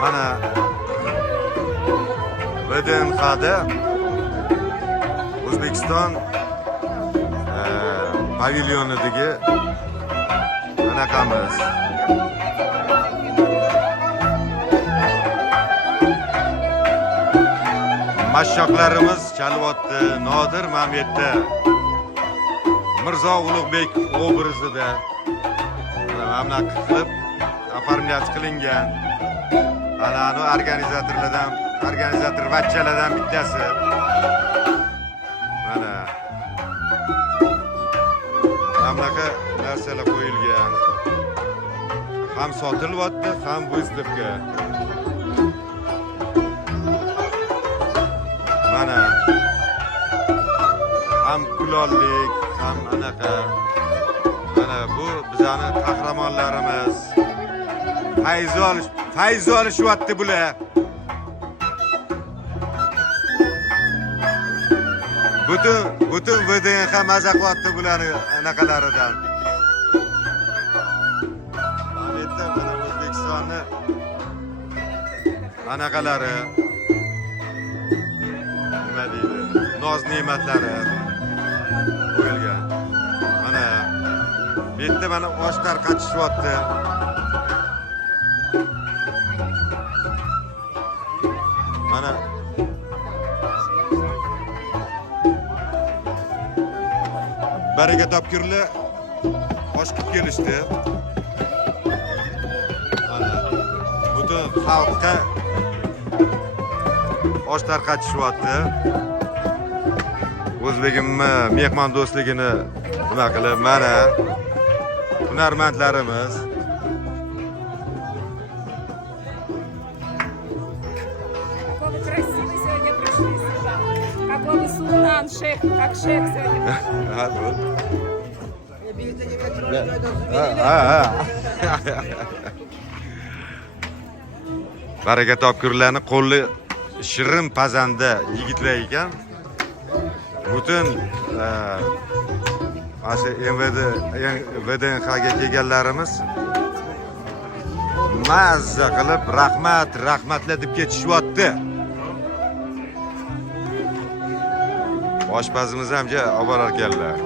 Mana VDNX'da O'zbekiston pavilyonidagi anaqamiz. Mashshoqlarimiz chalyapti. Nodir Mamyetda Mirzo Ulug'bek obrazida mana qilib оформлять qilingan. Ana organizator vachchalardan bittasi. Mana bunaqa narsalar qo'yilgan. Ham sotilyapti, ham выставка. Mana ham kulollik, ham anaqa. Mana bu bizning qahramonlarimiz. Fayz olishyapti bular. Butun VDNX maza qilyapti bularni anaqalaridan. Mana mana O'zbekistonni anaqalari nima deydi? Noz ne'matlari qo'yilgan. Mana bu yerda mana osh tarqatishyapti. Mana baraka topkurlar osh qilib kelishdi. Mana butun xalqqa osh tarqatishyapti. O'zbekimni mehmon do'stligini nima qilib, mana hunarmandlarimiz Султан, шейх, как шейх сегодня. Baraka topkurlarni qo'lli shirin pazanda yigitlar ekan. Butun VDNXga kelganlarimiz mazza qilib rahmatlar deb ketishyapti. Oshpazimiz ham olib borar ekanlar.